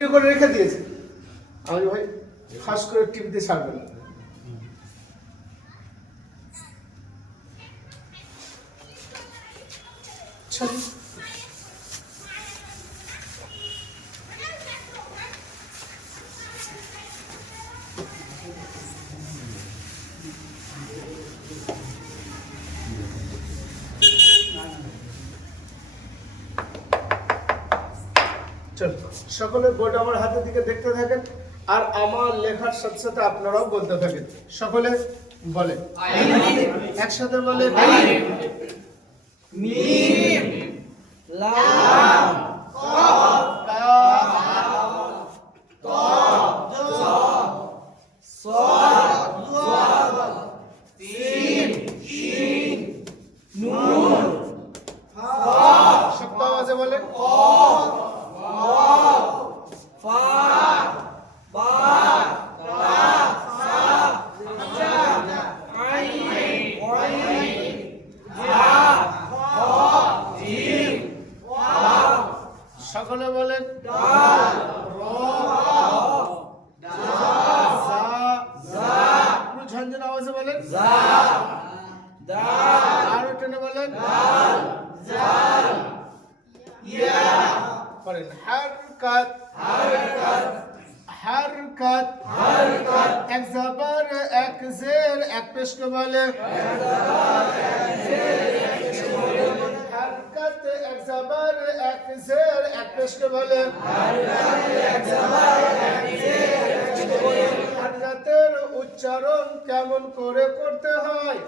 করে রেখে দিয়েছে। আমি ভাই খাস করে টিভিতে ছাড়বে না। সকলে বোর্ড আমার হাতের দিকে দেখতে থাকেন আর আমার লেখার সাথে সাথে আপনারাও বলতে থাকেন। সকলে বলে একসাথে বলে মিম লাম কাফ ত সদ সিন শিন নুন ফা শব্দ আওয়াজে বলে ফা বা তা সা আইন ওয়াইন জা খ জিম ওয়া সকলে বলেন দাল র দাল জা জা পুরো ঝনঝন আওয়াজে বলেন জা দাল আর টেনে বলেন দাল জাল ইয়া পড়েন হারকাত হারকাত হারকাত হারকাত এক জবর এক জের এক পেশ কে বলে হারকাত এক জবর এক জের এক পেশ কে বলে হারকাতের উচ্চারণ কেমন করে করতে হয়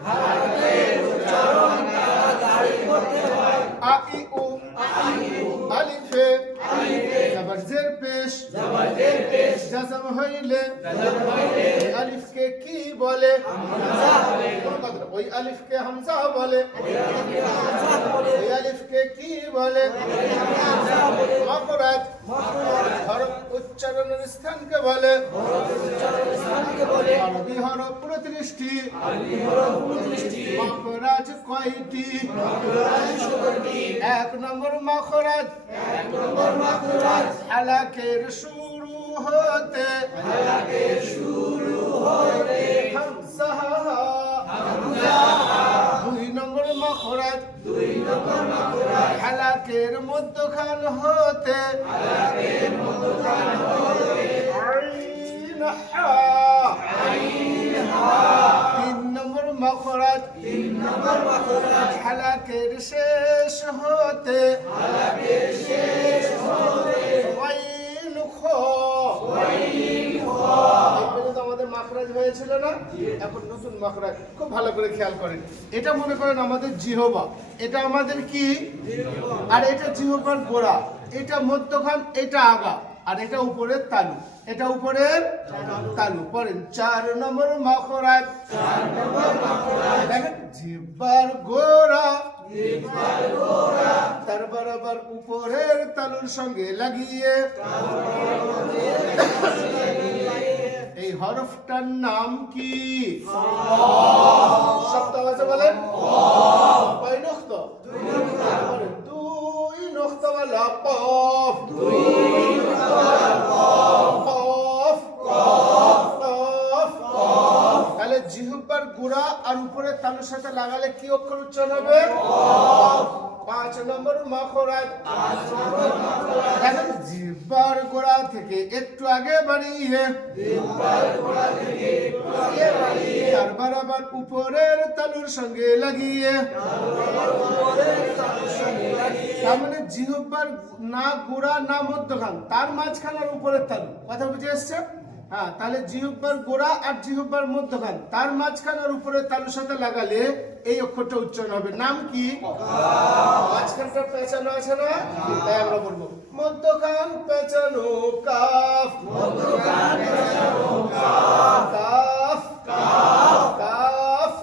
আ ই উ আলিফে জবর জের পেশ জাজম হইলে আলিফকে কি বলে ওই আলিফকে হামজা বলে ওই আলিফকে কি বলে মাখরাজ হরফ উচ্চারণের স্থানকে বলে আরবি হরফ ৩৫টি মাখরাজ কয়টি এক নম্বর মাখরাজ হালাকের শুরু হতে হামজা দুই নম্বর মাখরাজ হালাকের মধ্যখান হতে আইন হা তিন নম্বর মাখরাজ হালাকের শেষ হতে আইন খ আমাদের মাখরাজ হয়েছিল না, এখন নতুন মাখরাজ। খুব ভালো করে খেয়াল করেন। এটা মনে করেন আমাদের জিহবা, এটা আমাদের কি, আর এটা জিহবার গোড়া, এটা মধ্যখান, এটা আগা, আর এটা উপরের তালু, এটা উপরের তালু। পড়েন ৪ নম্বর মাখরাজ দেখেন জিহ্বার গোড়া তার বরাবর উপরের তালুর সঙ্গে লাগিয়ে এই হরফটার নাম কি? শব্দ আছে বলেন কয় নক্ত? ২ নক্ত ওয়ালা কফ। তাহলে জিহ্বার গোড়া আর উপরের তালুর সাথে লাগালে কি অক্ষর উচ্চারণ হবে? ৫ নম্বর মাখরাজ দেখেন জিহ্বার গোড়া থেকে একটু আগে বাড়িয়ে তার বরাবর উপরের তালুর সঙ্গে লাগিয়ে, তার মানে জিহ্বার না গোড়া না মধ্যখান, তার মাঝখান আর উপরের তালু। কথা বুঝে এসছে? হ্যাঁ, তাহলে জিহ্বার গোড়া আর জিহ্বার মধ্যখান, তার মাঝখান আর উপরের তালুর সাথে লাগালে এই অক্ষরটা উচ্চারণ হবে। নাম কি? মাঝখানটা পেঁচানো আছে না, তাই আমরা বলবো মধ্যখান পেঁচানো কাফ। কাফ কাফ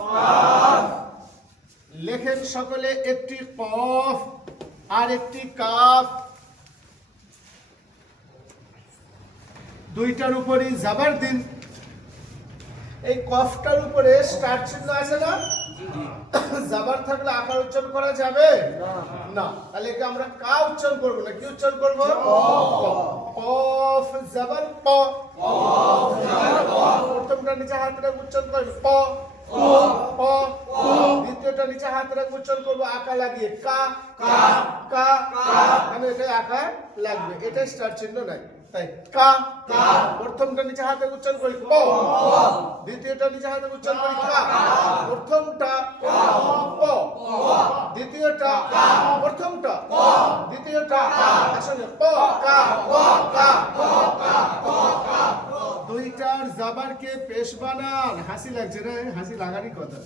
লেখেন সকলে একটি কফ আর একটি কাফ, দুইটার উপরই জাবার দিন। এই কফটার উপরে স্টার্ট চিহ্ন আছে না, জাবার থাকলে আকার উচ্চারণ করা যাবে না, তাহলে আমরা কা উচ্চারণ করবো না, কি উচ্চারণ করবো? কফ জবর ক, প্রথমটা নিচে হাত রেখে উচ্চারণ করেন ক, ক, দ্বিতীয়টা নিচে হাত রেখে উচ্চারণ করবো আকা লাগিয়ে কা, কা, মানে এটা আকা লাগবে, এটা স্টার চিহ্ন নাই, তাই কা, প্রথমটা নিচে হাতে উচ্চারণ করি ক, দ্বিতীয়টা নিচে হাতে উচ্চারণ করি কা, প্রথমটা ক, দ্বিতীয়টা প্রথমটা দ্বিতীয়টা একসঙ্গে ক, কা, ক, কা, দুইটার জাবারকে পেশ বানান। হাসি লাগছে রে, হাসি লাগারই কথা।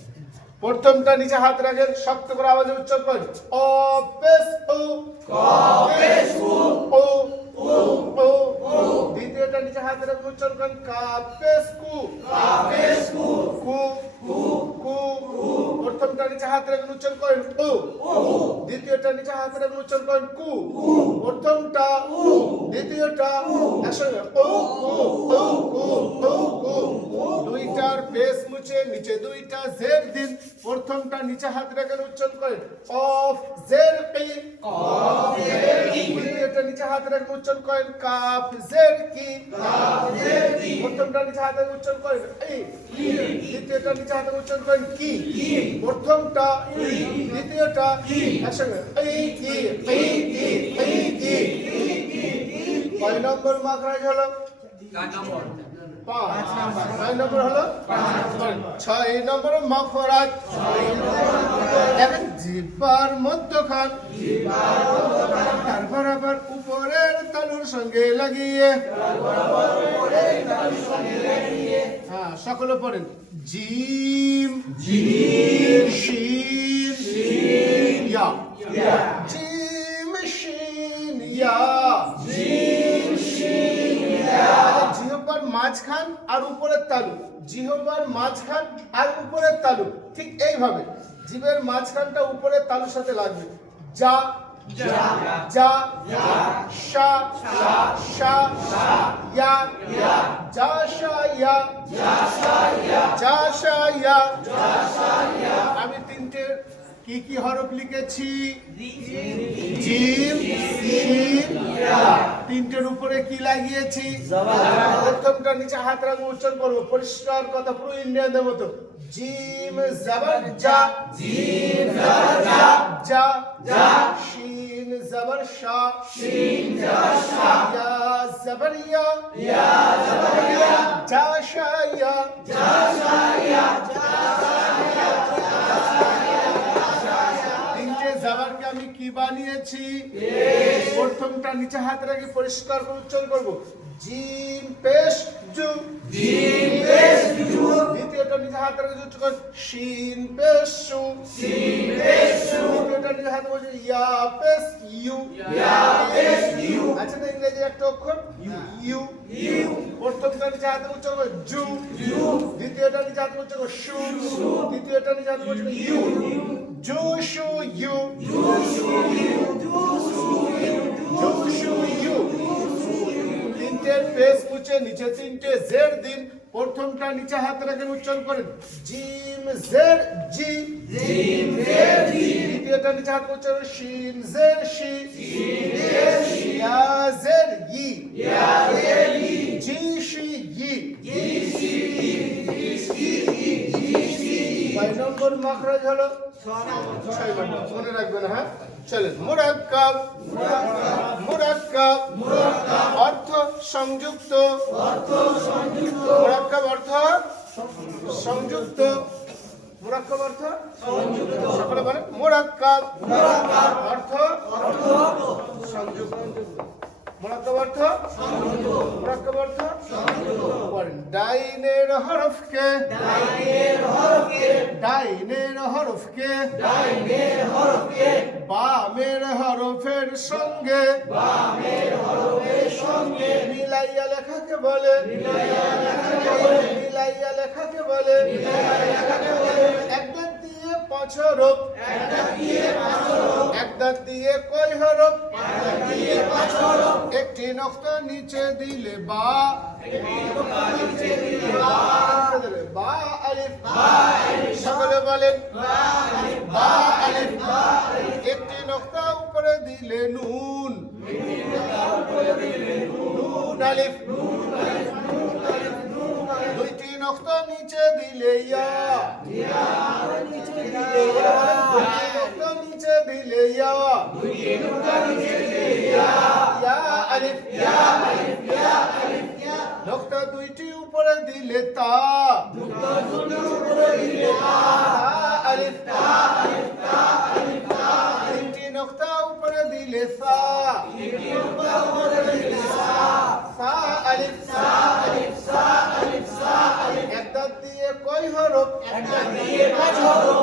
প্রথমটা নিচে হাত রাখেন, শক্ত করে আওয়াজে উচ্চারণ করেন ও পেশ ও, দ্বিতীয়টা নিচে হাত রেখে উচ্চারণ করেন কা পেশ কু, কু, প্রথমটা নিচে হাত রেখে উচ্চারণ করেন ও, দ্বিতীয়টা নিচে হাত রেখে উচ্চারণ করেন কু, প্রথমটা দ্বিতীয়টা একসঙ্গে ও, দুইটার পেশ মুছে নিচে দুইটা জের দিন, প্রথমটা নিচে হাত রেখে উচ্চারণ করেন অফ জের কি, দ্বিতীয়টা নিচে হাত রেখে উচ্চারণ করেন কাফ জের কি, প্রথমটা নিচে হাত রেখে উচ্চারণ করেন ই, দ্বিতীয়টা নিচে হাত রেখে উচ্চারণ করেন কি, প্রথমটা দ্বিতীয়টা একসঙ্গে কয় নম্বর মাখরাজ হলো? 5 ছয় নম্বর হলো 6 নম্বর মাখরাজ। এখন জিহ্বার মধ্যখান তার বরাবর উপরের তালুর সঙ্গে লাগিয়ে, হ্যাঁ সকলে পড়েন জিম, শিন, ইয়া, জিম শিন ইয়া, জিহ্বার মাঝখান আর উপরের তালু, জিহ্বার মাঝখান আর উপরের তালু, ঠিক এইভাবে জিভের মাঝখানটা উপরের তালুর সাথে লাগবে। যা, যা, শা, শা, ইয়া, যা শা ইয়া, যা শা ইয়া। আমি তিনটে কি কি হরফ লিখেছি? জিম, শিন, ইয়া। তিনটের উপরে কি লাগিয়েছি? প্রথমটা নিচে হাত রাখবো, উচ্চারণ করবো পরিষ্কার কথা, পুরো ইন্ডিয়ানদের মতো। জিম জবর যা, জিম জবর যা, যা, যা। শিন জবর শা, শিন জবর শা। ইয়া জবর ইয়া, ইয়া জবর ইয়া। যা শা ইয়া, যা শা ইয়া, যা শা ইয়া। তিনটে জবরকে আমি কি বানিয়েছি? প্রথমটা নিচে হাত রেখে পরিষ্কার করে উচ্চারণ করবো জিম পেশ জু, জিম পেশ জু। দ্বিতীয়টা নিচে হাত রেখে উচ্চারণ করবো শিন পেশ শু, শিন পেশ শু। তৃতীয়টা নিচে হাত বলছে ইয়া পেশ ইউ, ইয়া পেশ ইউ। আচ্ছা না, ইংরেজি একটা অক্ষর ইউ, ইউ। প্রথমটা নিচে হাত উচ্চারণ করবো জু, জু। দ্বিতীয়টা নিচে হাত উচ্চারণ করবো শু, শু। তৃতীয়টা নিচে হাত উচ্চারণ করবো ইউ, জু শু ইউ, জু শু ইউ, জু শু ইউ, জু শু ইউ। তিনটে পেশ মুছে নিচে তিনটে জের দিন, প্রথমটা নিচে হাত রেখে উচ্চারণ করেন জিম জের জি, জিম জের জি। দ্বিতীয়টা নিচে হাত উচ্চারণ শিন জের শি, শিন জের শি। ইয়া জের ই, ইয়া জের ই। জি শি ই, জি শি ই, জি শি ই, জি শি ই। কয় নম্বর মাখরাজ হলো? 6 নম্বর। মনে রাখবেন, হ্যাঁ চলেন। মুরাক্কাব, মুরাক্কাব, অর্থ সংযুক্ত, অর্থ সংযুক্ত। মুরাক্কাব অর্থ সংযুক্ত, মুরাক্কাব অর্থ সংযুক্ত। সকলে বলেন মুরাক্কাব, মুরাক্কাব অর্থ সংযুক্ত। মুরাক্কাব অর্থ সংযুক্ত, মুরাক্কাব অর্থ সংযুক্ত। পড়েন ডাইনের হরফকে, ডাইনের হরফকে, ডাইনের হরফকে, ডাইনের হরফকে বামের হরফের সঙ্গে, বামের হরফের সঙ্গে মিলাইয়া লেখাকে বলে, মিলাইয়া লেখাকে বলে, মিলাইয়া লেখাকে বলে, মিলাইয়া লেখাকে বলে। এক দাঁত দিয়ে 5 হরফ, এক দাঁত দিয়ে 5 হরফ, এক দাঁত দিয়ে কয় হরফ? এক দাঁত দিয়ে 5 হরফ। একটি নক্তা নিচে দিলে বা, একটি নক্তা নিচে দিলে বা, বা আলিফ, বা আলিফ। সকলে বলেন বা আলিফ, বা আলিফ, বা আলিফ। একটি নক্তা উপরে দিলে নুন, নুন আলিফ দুইটি নক্তা নিচে দিলে ইয়া দুইটি নক্তা নিচে দিলে ইয়া ইয়া আলিফ নক্তা দুইটি উপরে দিলে তা আলিফ তিনটি নক্তা উপরে দিলে সা সা আলিফ এক দাঁত দিয়ে কয় হরফ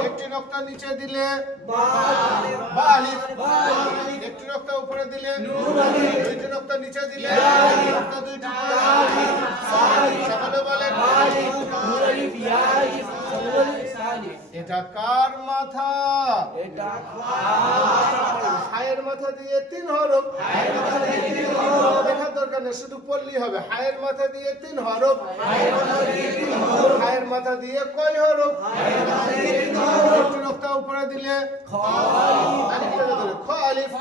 একটি নক্তা নিচে দিলে বা আলিফ একটি নক্তা উপরে দিলে দুইটি নক্তা নিচে দিলে নক্তা দুইটি সকলে বলেন এটা কার মাথা হায়ের মাথা দিয়ে তিন হরফ দেখার দরকার নেই শুধু পড়লেই হবে হায়ের মাথা দিয়ে তিন হরফ হায়ের মাথা দিয়ে কয় হরফ একটি নক্তা উপরে দিলে খ আলিফ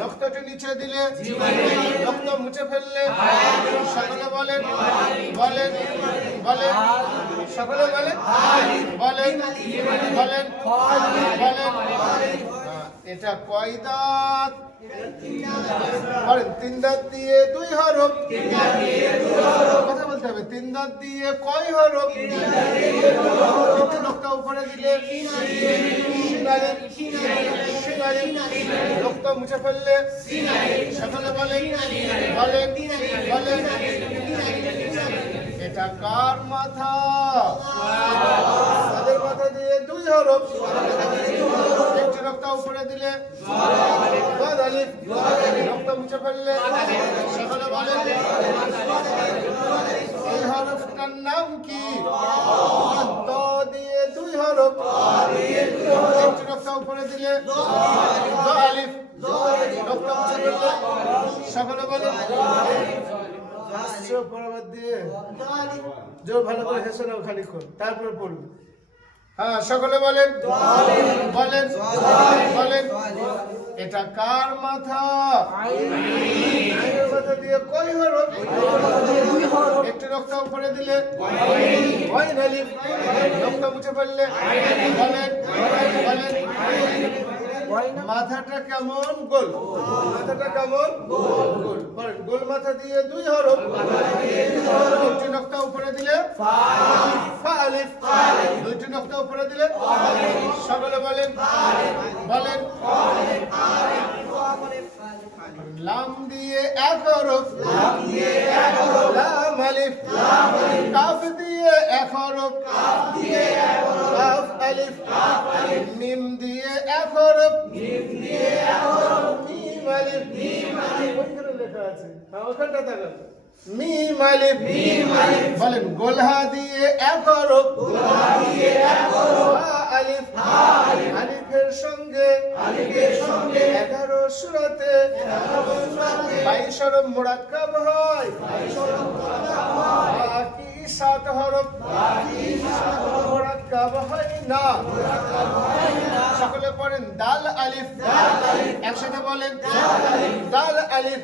নক্তাটি নিচে দিলে নক্তা মুছে ফেললে সকলে বলেন বলেন বলেন সকলে বলেন বলেন বলেন বলেন এটা কয় দাঁত বলেন তিন দাঁত দিয়ে দুই হরফ কথা বলতে হবে তিন দাঁত দিয়ে কয় হরফ নক্তা উপরে দিলে নক্তা মুছে ফেললে সকলে বলেন বলেন বলেন এটা কার মাথা তাদের মাথা দিয়ে দুই হরফ একটি নক্তা উপরে দিলে নক্তা মুছে ফেললে সকলে বলেন এই হরফটার নাম কি ত দিয়ে দুই হরফ একটি নক্তা উপরে দিলে আলিফ নক্তা মুছে ফেললে সকলে বলেন পরবর্তী দিয়ে যে ভালো করে হেসে নাও খানিক্ষণ তারপরে পড়বে হ্যাঁ সকলে বলেন বলেন বলেন এটা কার মাথা মাথা দিয়ে কয় হরফ একটি নক্তা উপরে দিলে নক্তা মুছে ফেললে বলেন বলেন মাথাটা কেমন গোল মাথাটা কেমন গোল গোল মাথা দিয়ে দুই হরফ একটি নক্তা উপরে দিলে ফা আলিফ দুইটি নক্তা উপরে দিলে সকলে বলেন বলেন লাম দিয়ে এক হরফ লাম আলিফ কাফ দিয়ে এক হরফ কাফ আলিফ মিম দিয়ে এক হরফ মিম আলিফ ওইখানে লেখা আছে হ্যাঁ ওখানটা দেখেন মিম আলিফ বলেন গোলহা দিয়ে এক হরফ আলিফ আলিফের সঙ্গে 11 সূরাতে 22 হরফ মুরাক্কাব হয় বাকি 7 হরফ মুরাক্কাব হয় না সকলে পড়েন দাল আলিফ একসাথে বলেন দাল আলিফ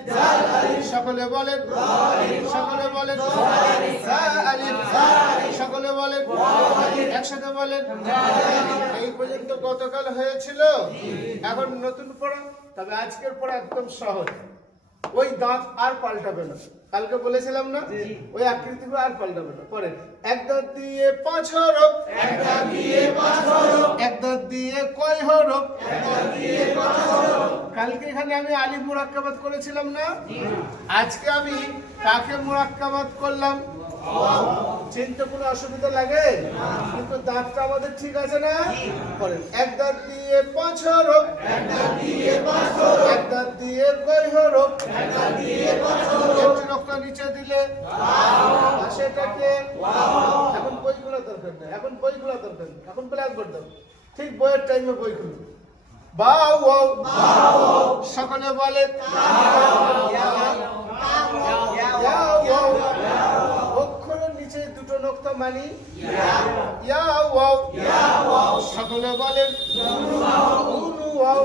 সকলে বলেন সকলে বলেন আলিফ সকলে বলেন একসাথে বলেন এই পর্যন্ত গতকাল হয়েছিল এখন নতুন পড়া তবে আজকের পড়া একদম সহজ ওই দাঁত আর পাল্টাবে না কালকে বলেছিলাম না ওই আকৃতিগুলো আর পাল্টাবে না পরে এক দাঁত দিয়ে 5 হরফ এক দাঁত দিয়ে কয় হরফ কালকে এখানে আমি আলিফ মুরাক্কাবাত করেছিলাম না আজকে আমি কাকে মুরাক্কাবাত করলাম চিনতে কোনো অসুবিধা লাগে কিন্তু দাঁতটা আমাদের ঠিক আছে না করেন এক দাঁত দিয়ে 5 হরফ এক দাঁত দিয়ে কয় হরফ একটি নক্তা নিচে দিলে সেটাকে এখন বইগুলো দরকার নেই এখন বইগুলো দরকার নেই এখন ব্ল্যাকবোর্ড দাও ঠিক বইয়ের টাইমে বইগুলো বাউ সকলে বলে অক্ষরের নিচে দুটো নক্তা মানি ইয়া ওয়াও সকলে বলেন ওয়াও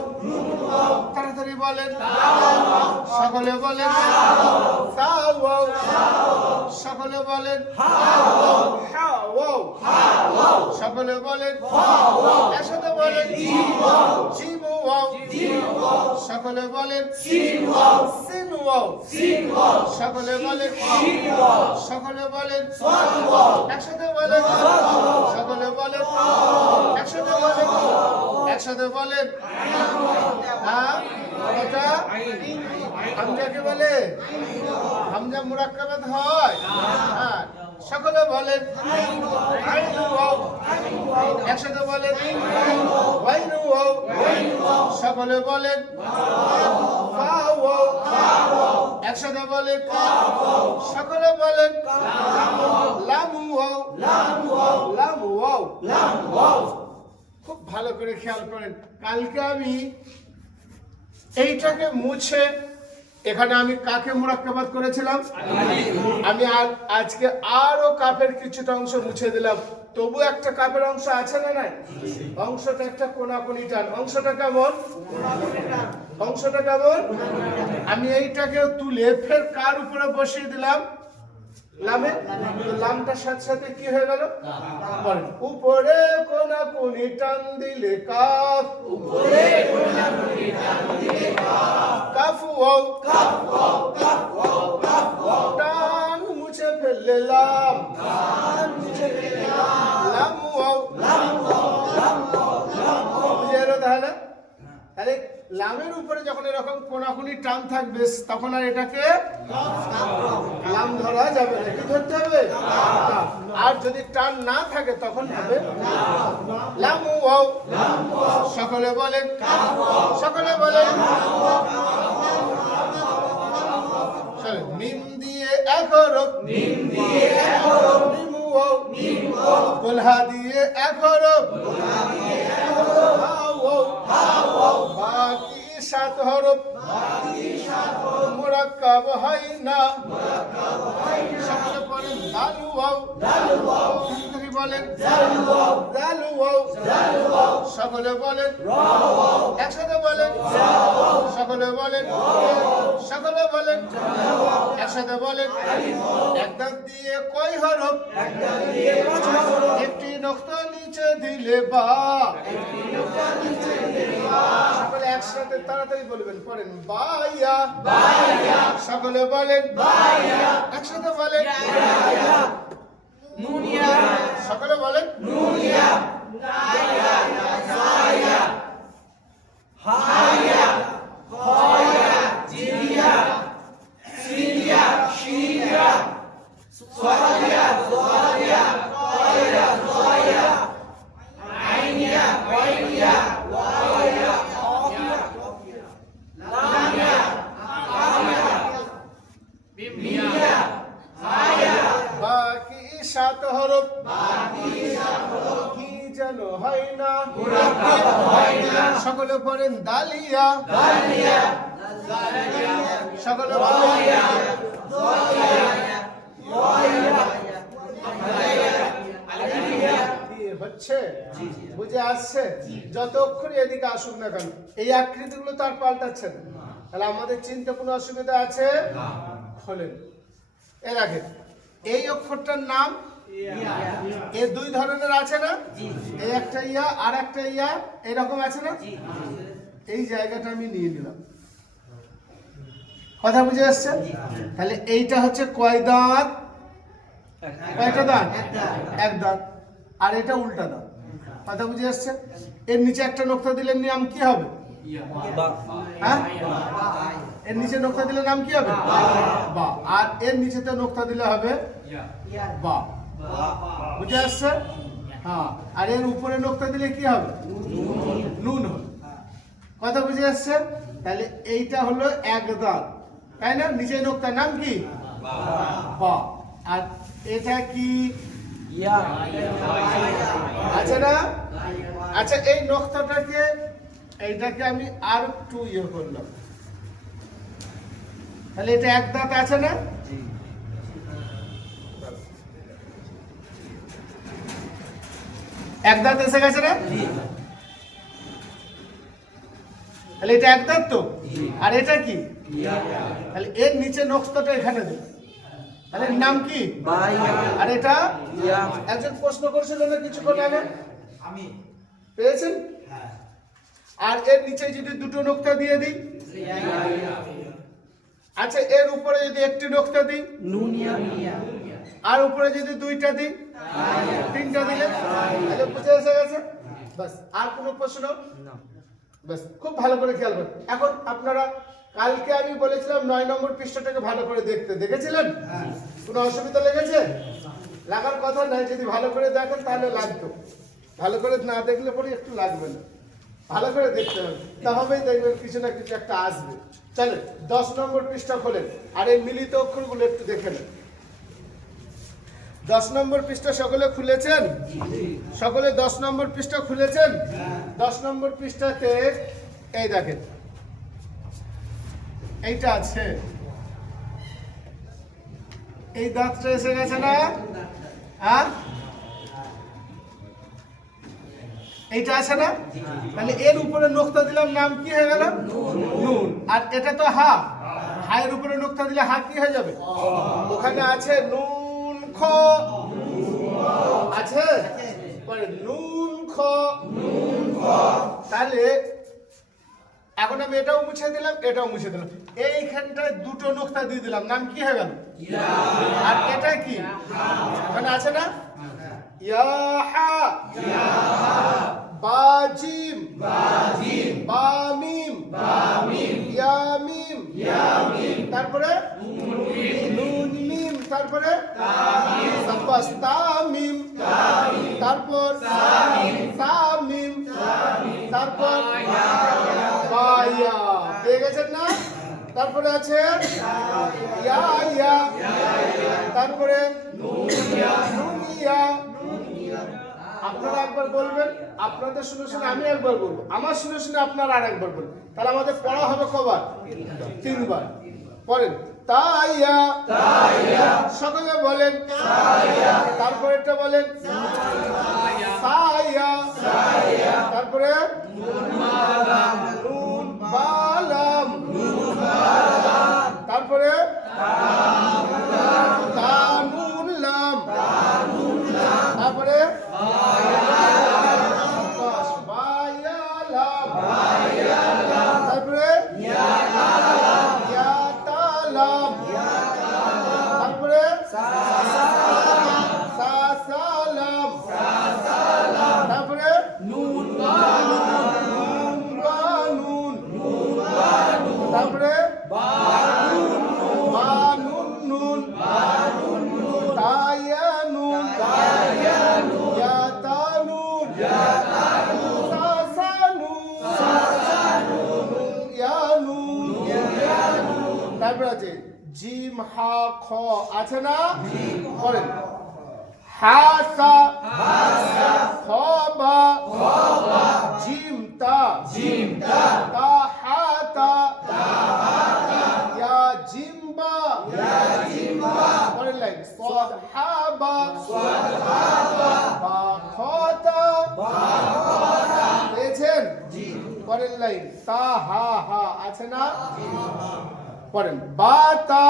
তাড়াতাড়ি বলেন সকলে বলেন তা ওয়াও সকলে বলেন হা ওয়াও সকলে বলেন একসাথে বলেন জিম ওয়াও সকলে বলেন সিন ওয়াও সকলে বলেন সকলে বলেন একসাথে বলেন সকলে বলেন একসাথে বলেন একসাথে বলেন হ্যাঁ এটা হামজাকে বলে হামজা মুরাক্কাবাত হয় হ্যাঁ সকলে বলেন আইন ওয়াও একসাথে বলেন ওয়াইন ওয়াও সকলে বলেন ফা ওয়াও একসাথে বলেন সকলে বলেন লাম ওয়াও লাম ওয়াও খুব ভালো করে খেয়াল করেন কালকে আমি এইটাকে মুছে এখানে আমি কাকে মুরাক্কাবাত করেছিলাম আমি আজকে আরো কাপের কিছুটা অংশ মুছে দিলাম তবু একটা কাপের অংশ আছে না নাই অংশটা একটা কোনাকুনি টান অংশটা কেমন আমি এইটাকে তুলে ফের কার উপরে বসিয়ে দিলাম লামে লামটার সাথে সাথে কি হয়ে গেল বলেন উপরে কোনাকুনি টান দিলে কাফ উপরে কোনাকুনি টান দিলে কাফ ওয়াও টান মুছে ফেললে লাম লাম ওয়াও বুঝে এলো তাহলে লামের উপরে যখন এরকম কোনাকুনি টান থাকবে তখন আর এটাকে লাম ধরা যাবে না কি ধরতে হবে আর যদি টান না থাকে তখন হবে লাম ওয়াও সকলে বলেন মিম দিয়ে এক হরফ মিম ওয়াও গোলহা দিয়ে এক হরফ বাকি সাত হরফ মুরাক্কাব হয় না সকলে পড়েন দালু ওয়াও তাড়াতাড়ি বলেন দালু ওয়াও সকলে বলেন একসাথে বলেন সকলে বলেন একসাথে বলেন এক দাঁত দিয়ে কয় হরফ একটি নক্তা নিচে দিলে বা সকলে একসাথে তাড়াতাড়ি বলবেন পড়েন বাইয়া সকলে বলেন একসাথে বলেন সকলে বলেন বাকি সাত হরফ কি যেন হয় না সকলে পড়েন দালিয়া সকলে হচ্ছে বুঝে আসছে যত অক্ষর এদিকে আসুক না কেন এই আকৃতিগুলো তো আর পাল্টাচ্ছে না তাহলে আমাদের চিন্তা কোনো অসুবিধা আছে হলেন এর আগে এই অক্ষরটার নাম এ দুই ধরনের আছে না এই একটা ইয়া আর একটা ইয়া এরকম আছে না এই জায়গাটা আমি নিয়ে নিলাম কথা বুঝে আসছে তাহলে এইটা হচ্ছে কয় দাঁত কয়টা দাঁত এক দাঁত আর এটা উল্টা দাঁত কথা বুঝে আসছে এর নিচে একটা নোক্তা দিলে নাম কি হবে হ্যাঁ এর নিচে নোক্তা দিলে নাম কি হবে বা আর এর নিচেতে নোক্তা দিলে হবে বা বুঝে আসছে হ্যাঁ আর এর উপরে নোক্তা দিলে কি হবে নুন হবে কথা বুঝে আসছে তাহলে এইটা হলো এক দাঁত তাই না নিচে নোক্তার নাম কি বা আর এটা কি আচ্ছা না আচ্ছা এই নোক্তাটাকে এইটাকে আমি আর একটু ইয়ে করলাম তাহলে এটা এক দাঁত আছে না এক দাঁত এসে গেছে না তাহলে এটা এক দাঁত তো, আর এটা কি? তাহলে এর নিচে নকশাটা এখানে দিই, তাহলে এর নাম কি? আর এটা একজন প্রশ্ন করেছিল না কিছুক্ষণ আগে, আমি পেয়েছেন? আর এর নিচে যদি দুটো নোক্তা দিয়ে দিই, আচ্ছা এর উপরে যদি একটি নোক্তা দিই, আর উপরে যদি দুইটা দিই, তিনটা দিলে, তাহলে বুঝে এসে গেছে? বাস, আর কোনো প্রশ্ন? বাস, খুব ভালো করে খেয়াল করুন। এখন আপনারা কালকে আমি বলেছিলাম 9 নম্বর পৃষ্ঠাটাকে ভালো করে দেখতে, দেখেছিলেন? কোনো অসুবিধা লেগেছে? লাগার কথা নাই, যদি ভালো করে দেখেন তাহলে লাগতো, ভালো করে না দেখলে পরে একটু লাগবে না, ভালো করে দেখতে হবে, তাহলেই দেখবেন কিছু না কিছু একটা আসবে। চলে 10 নম্বর পৃষ্ঠা খোলেন, আর এই মিলিত অক্ষরগুলো একটু দেখে নেন। 10 নম্বর পৃষ্ঠা সকলে খুলেছেন? সকলে 10 নম্বর পৃষ্ঠা খুলেছেন? 10 নম্বর পৃষ্ঠাতে এই দেখেন, এইটা আছে, এই দাঁতটা এসে গেছে না? আর এইটা আছে না? তাহলে এর উপরে নোক্তা দিলাম, নাম কি হয়ে গেল? নুন। আর এটা তো হা, হায়ের উপরে নোক্তা দিলে হা কি হয়ে যাবে? ওখানে আছে নুন খ, আছে পরে নুন খ। তাহলে এখন আমি এটাও মুছে দিলাম, এটাও মুছে দিলাম, এইখানটায় দুটো নোক্তা দিয়ে দিলাম, নাম কি হয়ে গেল? আর এটা কি ওখানে আছে না? ইয়াহা, বাজিম, বামিম, ইয়ামিম, তারপরে নুন মিম, তারপরে সাবাস তামিম, তারপর সামিম, তারপর বায়া, পেয়ে গেছেন না? তারপরে আছে ইয়া, তারপরে নুনিয়া। আপনারা একবার বলবেন, আপনাদের শুনে শুনে আমি একবার বলবো, আমার শুনে শুনে আপনারা আর একবার বলবেন, তাহলে আমাদের পড়া হবে কবার? 3 বার। পড়েন তাইয়া, সকলে বলেন, তারপরে এটা বলেন সাইয়া, তারপরে নুন বালাম, তারপরে তানুন লাম, তারপরে বায়ালাম, তারপরে ইয়াতালাম, তারপরে সাসালাম, তারপরে নুন বানুন, তারপরে বানুন নুন, তায়ানুন, ইয়াতানুন, সাসানুন, ইয়ানুন। তারপরে আছে জিম হা খ, আছে না? পড়েন হাসা, খ বা, জিম তা, তা হাতা, ইয়া জিম্বা, পরের লাইন সাদ হাবা, বা খতা, পেয়েছেন? পরের লাইন তা হা হা, আছে না? পড়েন বাতা,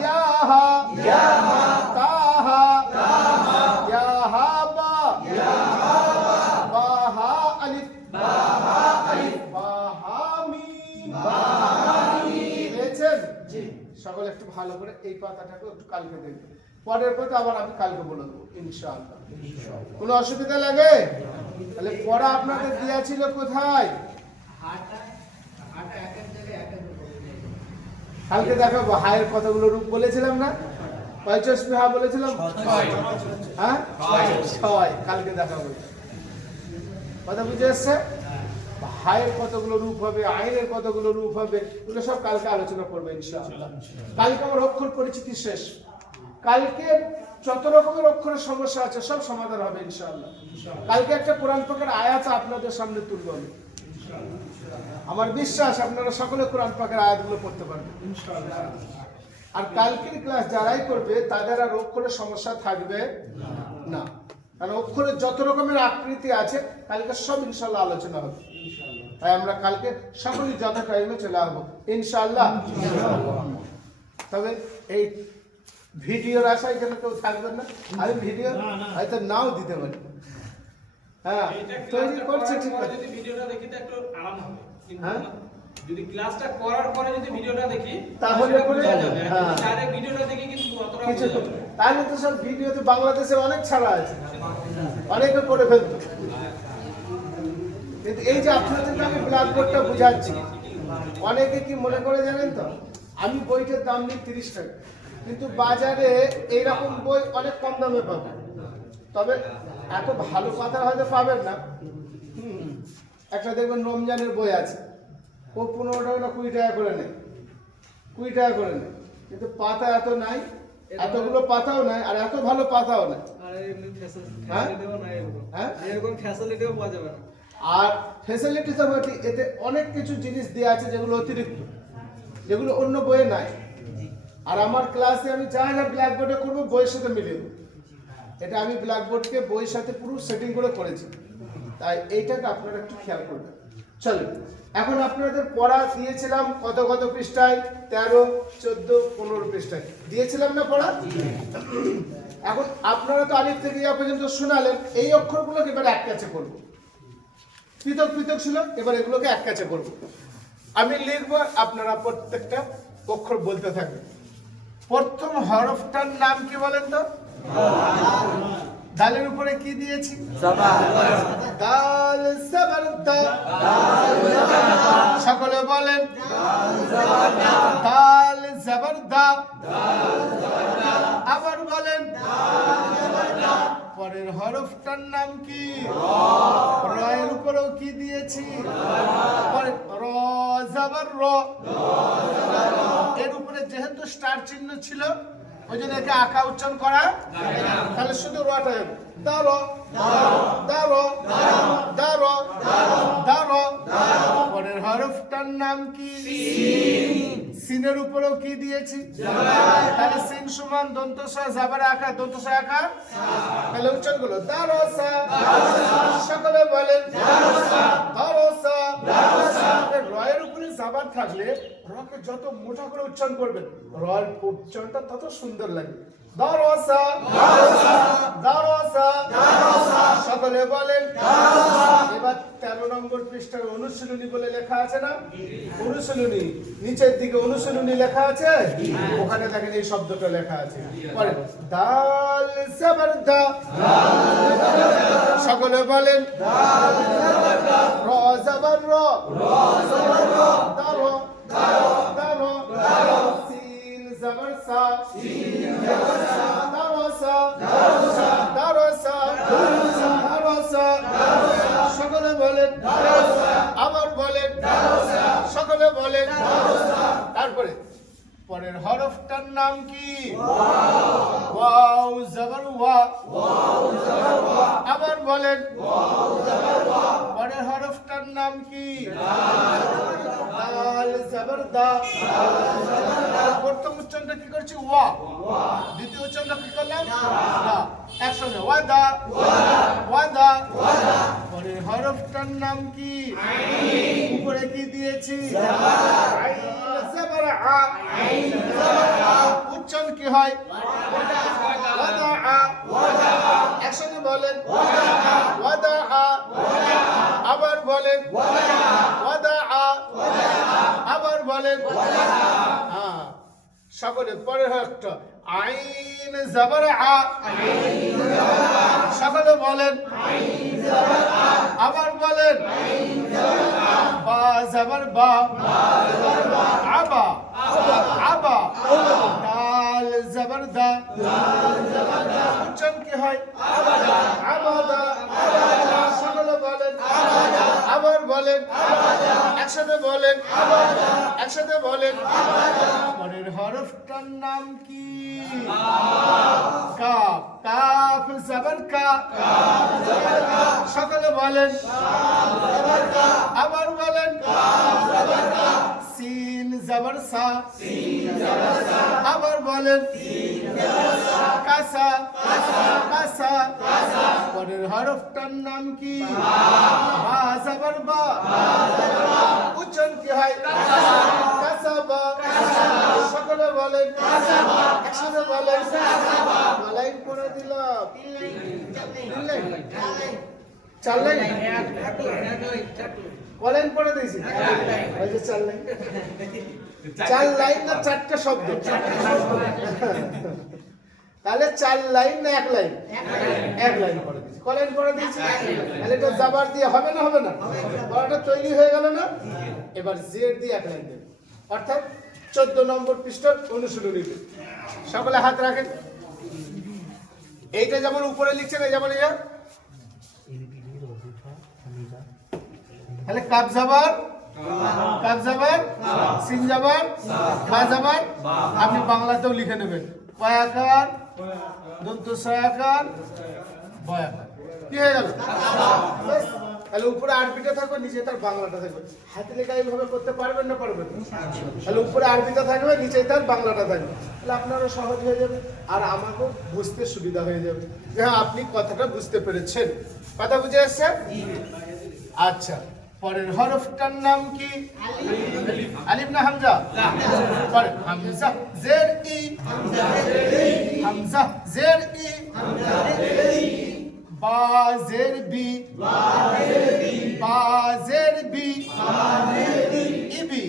ইয়াহা, তাহা, ইয়াহাবা, বাহা আলিফ, বাহামিম। পেয়েছেন? সকলে একটু ভালো করে এই পাতাটাকে একটু কালকে দেখবেন, পরের পাতা আবার আমি কালকে বলে দেবো ইনশাআল্লাহ। কোনো অসুবিধা লাগে? তাহলে পড়া আপনাদের দেওয়া ছিল কোথায়? কালকে দেখাবো। হায়ের কতগুলো রূপ বলেছিলাম না? পয়চস্পৃহা বলেছিলাম, হ্যাঁ 6, কালকে দেখাবো। কথা বুঝে এসছে? হায়ের কতগুলো রূপ হবে, আইনের কতগুলো রূপ হবে, এগুলো সব কালকে আলোচনা করবো ইনশাআল্লাহ। কালকে আমার অক্ষর পরিচিতি শেষ, কালকে যত রকমের অক্ষরের সমস্যা আছে সব সমাধান হবে ইনশাআল্লাহ। কালকে একটা কোরআন পাকের আয়াত আপনাদের সামনে তুলব আমি, আমার বিশ্বাস আপনারা সকলে কোরআন পাকের আয়াতগুলো পড়তে পারবেন ইনশাআল্লাহ। আর কালকের ক্লাস যারাই করবে তাদের আর অক্ষরের সমস্যা থাকবে না, কারণ অক্ষরের যত রকমের আকৃতি আছে কালকে সব ইনশাআল্লাহ আলোচনা হবে। তাই আমরা কালকে সকলেই যথা টাইমে চলে আসবো ইনশাআল্লাহ। তবে এই ভিডিওর আশায় যেন কেউ থাকবেন না, আমি ভিডিও হয়তো নাও দিতে পারি। হ্যাঁ তৈরি করছে ঠিক আছে। যদি ভিডিওটা দেখি তো একটু আরাম হবে, কিন্তু হ্যাঁ? যদি ক্লাসটা করার পরে যদি ভিডিওটা দেখি তাহলে সেটা পরে বোঝা যাবে। হ্যাঁ। ডাইরেক্ট ভিডিওটা দেখি কিন্তু অতটা কিছু বোঝা যাবে না। তাহলে তো সব ভিডিওতে বাংলাদেশে অনেক ছাড়া আছে, অনেকে করে ফেলতো। কিন্তু এই যে আপনাদেরকে আমি ব্ল্যাকবোর্ডটা বুঝাচ্ছি, অনেকে কি মনে করে জানেন তো, আমি বইটার দাম নিই 30 টাকা, কিন্তু বাজারে এইরকম বই অনেক কম দামে পাবেন। তবে এত ভালো কথা হয়তো পাবেন না। একটা দেখবেন রমজানের বই আছে, ও 15 টাকা না 20 টাকা করে নেয়, 20 টাকা করে নেয়, কিন্তু পাতা এত নাই, এতগুলো পাতাও নাই, আর এত ভালো পাতাও নাই। আর এমনি হ্যাঁ? ফ্যাসিলিটিও নাই এরকম। হ্যাঁ? এরকম ফ্যাসিলিটিও পাওয়া যাবে না। আর ফ্যাসিলিটি তো বটে, এতে অনেক কিছু জিনিস দেওয়া আছে যেগুলো অতিরিক্ত, যেগুলো অন্য বইয়ে নাই। আর আমার ক্লাসে আমি যা যা ব্ল্যাকবোর্ডে করবো বইয়ের সাথে মিলিয়ে দেবো। এটা আমি ব্ল্যাকবোর্ডকে বইয়ের সাথে পুরো সেটিং করে করেছি, তাই এইটাকে আপনারা একটু খেয়াল করবেন। চলুন, এখন আপনাদের পড়া দিয়েছিলাম কত কত পৃষ্ঠায়, 13, 14, 15 পৃষ্ঠায় দিয়েছিলাম না পড়া। এখন আপনারা তো আলিফ থেকে ইয়া পর্যন্ত শোনালেন, এই অক্ষরগুলোকে এবার এক কাছে করবো। পৃথক পৃথক ছিল, এবার এগুলোকে এক কাছে করবো। আমি লিখবো, আপনারা প্রত্যেকটা অক্ষর বলতে থাকবেন। প্রথম হরফটার নাম কি বলেন তো? দালের উপরে কি দিয়েছি? দাল জবর দা। সকলে বলেন দাল জবর দা। আবার বলেন। পরের হরফটার নাম কি? র এর উপরেও কি দিয়েছি? র জবর র। এর উপরে যেহেতু স্টার চিহ্ন ছিল, ওই জন্য একে আঁকা উচ্চারণ করা, তাহলে শুধু রটা হবে। দারো দারো দারো দারো। পরের হরফটার নাম কি? সিনের উপরেও কি দিয়েছি? তাহলে সিন সমান দন্ত স জাবার আঁকা, দন্ত স আঁকা, তাহলে উচ্চারণ করলো দারসা। সকলে বলেন দারসা। রয়ের উপরে জাবার থাকলে রকে যত মোটা করে উচ্চারণ করবেন, রয়ের উচ্চারণটা তত সুন্দর লাগবে। দারসা দারসা। সকলে বলেন। এবার 13 নম্বর পৃষ্ঠার অনুশীলনী বলে লেখা আছে না? অনুশীলনী নিচের দিকে অনুশীলনী লেখা আছে, ওখানে দেখেন এই শব্দটা লেখা আছে। পরে দাল জবর দা। সকলে বলেন র জবর র। দারো দারো। সিন জবর সা। দারসা দারসা দারসা। সকলে বলেন। আবার বলেন। সকলে বলেন। তারপরে পরের হরফটার নাম কি? ওয়াও জবর ওয়া। আবার বলেন। পরের হরফটার নাম কি? দাল জবর দা। প্রথম উচ্চারণটা কি করছি? ওয়া। দ্বিতীয় উচ্চারণটা কি করলাম? দা। একসঙ্গে ওয়াদা ওয়াদা। পরের হরফটার নাম কি? উপরে কি দিয়েছি? আইন জবর আ। উচ্চারণ কি হয়? ওয়াদা আ। একসঙ্গে বলেন ওয়াদা আ। আবার বলেন ওয়াদা আ। আবার বলেন। হ্যাঁ, সকলে পরের হরফটা আইন জবর আ। সকলে বলেন। আবার বলেন বা জবর বা। আবা আবা। দাল জবর দা। উচ্চারণ কি হয়? আবাদা। সকলে বলেন। আবার বলেন। একসাথে বলেন। একসাথে বলেন। পরের হরফটার নাম কি? কাফ। কাফ জবর কা। সকলে বলেন। আবার বলেন। সিন জাবার সা আবার বলেন কাসা কাসা পরের হরফটার নাম কি বা জাবার বা উচ্চারণ কি হয় কাসাবা সকলে বলেন একসাথে বলেন লাইন করে দিলাম চার লাইন কলাইন পড়ে দিয়েছি ওই যে চার লাইন চার লাইন না চারটা শব্দ তাহলে চার লাইন না এক লাইন এক লাইন পড়ে দিয়েছি কলাইন পড়ে দিয়েছি তাহলে এটা জাবার দিয়ে হবে না হবে না পড়াটা তৈরি হয়ে গেল না এবার জেড দিয়ে এক লাইন দেবে অর্থাৎ 14 নম্বর পৃষ্ঠার অনুশীলনীতে সকলে হাত রাখেন এইটা যেমন উপরে লিখছেন এই যেমন ইয়া তাহলে কাব জাবার সিন জাবার বা জাবার আপনি বাংলাতেও লিখে নেবেন পয়াকার দন্ত সয়াকার বয়াকার কি হয়ে গেল তাহলে উপরে আরবিটা থাকবে নিচে তার বাংলাটা থাকবে হাতে লেখা এইভাবে করতে পারবেন না পারবেন তাহলে উপরে আরবিটা থাকবে নিচে তার বাংলাটা থাকবে তাহলে আপনারও সহজ হয়ে যাবে আর আমাকেও বুঝতে সুবিধা হয়ে যাবে যে হ্যাঁ আপনি কথাটা বুঝতে পেরেছেন কথা বুঝে এসছে আচ্ছা পরের হরফটার নাম কি আলিফ না হামজা পরে হামজা জের ই হামজা জের ই বা জের বি বা জের বি ইবি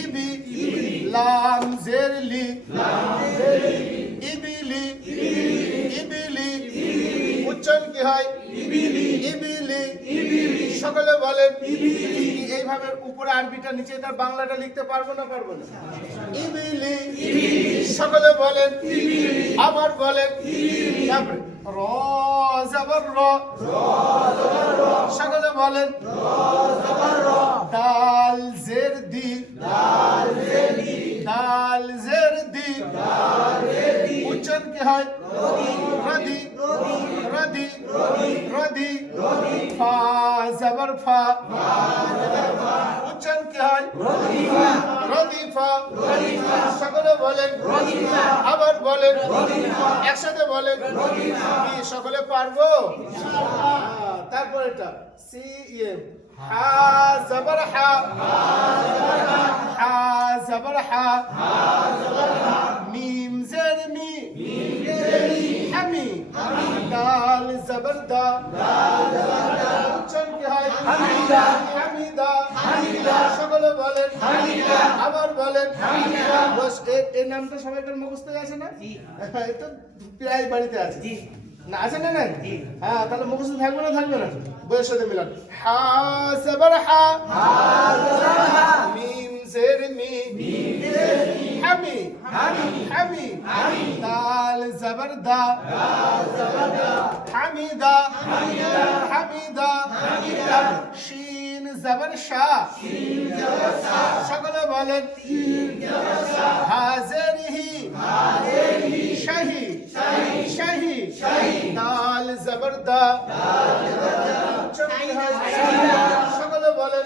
ইবি লাম জের লি ইবিলি ইবিলি উচ্চারণ কি হয় ইবিলি সকলে বলেন এইভাবে উপরে আরবিটা নিচে তার বাংলাটা লিখতে পারবো না পারবো না ইবিলি সকলে বলেন আবার বলেন তারপরে র জাবার র সকলে বলেন দাল জের দি দাল জের দি উচ্চারণ কি হয় রদি রদি রদি ফা জাবার ফা উচ্চারণ কি হয় রদিফা সকলে বলেন আবার বলেন একসাথে বলেন কি সকলে পারবো তারপর এটা সি এম হা জাবার হা হা জাবার হা মিম জের মি হামি দাল জাবার দা উচ্চারণ কি হয় হামিদা হামিদা সকলে বলেন আবার বলেন বস এই নামটা সবাইকার মুখস্থ আছে না এই তো প্রায় বাড়িতে আছে না আছে না নাই হ্যাঁ তাহলে মুখস্থ থাকবে না বইয়ের সাথে মিলান হা জাবার হা মিম জের মি হামি দাল জাবার দা হামিদা শিন জাবার শা সকলে বলেন হাজেরিহি শাহি দাল জাবার দা সকলে বলেন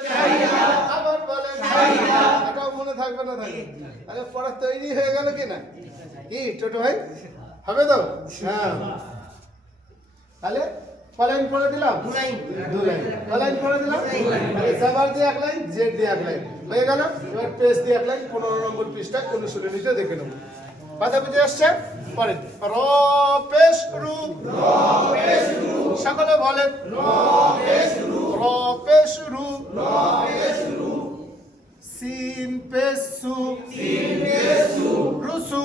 আবার বলেন এটাও মনে থাকবে না তাহলে পড়া তৈরি হয়ে গেল কিনা কি ছোট ভাই হবে তো হ্যাঁ তাহলে কলাইন পড়ে দিলাম দু লাইন কলাইন পড়ে দিলাম তাহলে জাবার দিয়ে এক লাইন জেড দিয়ে এক লাইন হয়ে গেল এবার পেজ দিয়ে এক লাইন 15 নম্বর পৃষ্ঠা অনুশীলনীতে দেখে নেব কথা বুঝে আসছে পরে র পেশ রু সকলে বলেন র পেশ রু সিন পেশ সু রুসু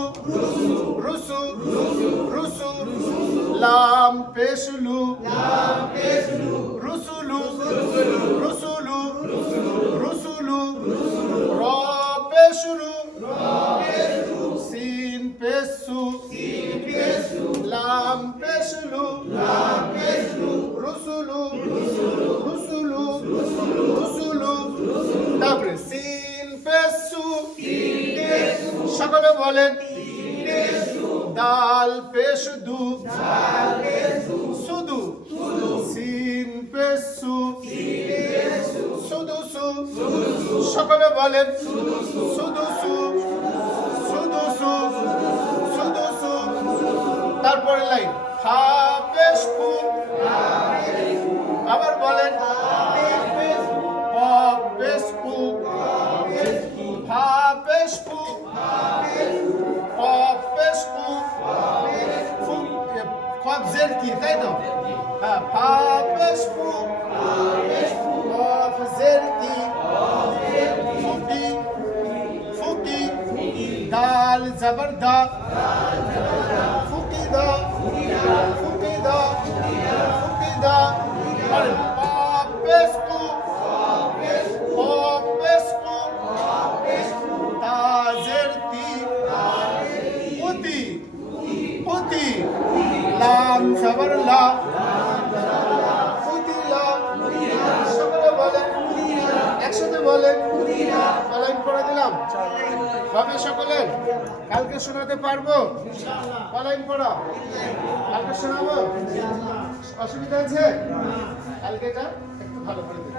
লাম পেশ লু রুসুলু র পেশ রু সিন পেশ সু লাম পেশ লু রুসুলু তারপরে সিন পেশ সু সকলে বলেন দাল পেশ দু সুদু সিন পেশ সু সুদু সু সকলে বলেন সুদুসু সুদুসু সুদুসু। তারপরে লাইন ফা পেশ ফু, আবার বলেন প পেশ ফু, ফা পেশ ফু, প পেশ ফু, ফু কফ জের কি, তাই তো? হ্যাঁ, ফা পেশ ফু, কফ জের কি, ফুকি ফুকি, দাল জবর দা, ফুকি দা ফুকি দা ফুকি দা। আর পা পেশ ফু, প পেশ ফু, তা জের তি, পুতি পুতি, লাম জবর লা, পুতিলা। সকলে বলেন, একসাথে বলেন। লাইন পড়া দিলাম হবে সকলে? কালকে শোনাতে পারবো? লাইন পড়া কালকে শোনাবো? অসুবিধা আছে? কালকে এটা একটু ভালো করে দিন।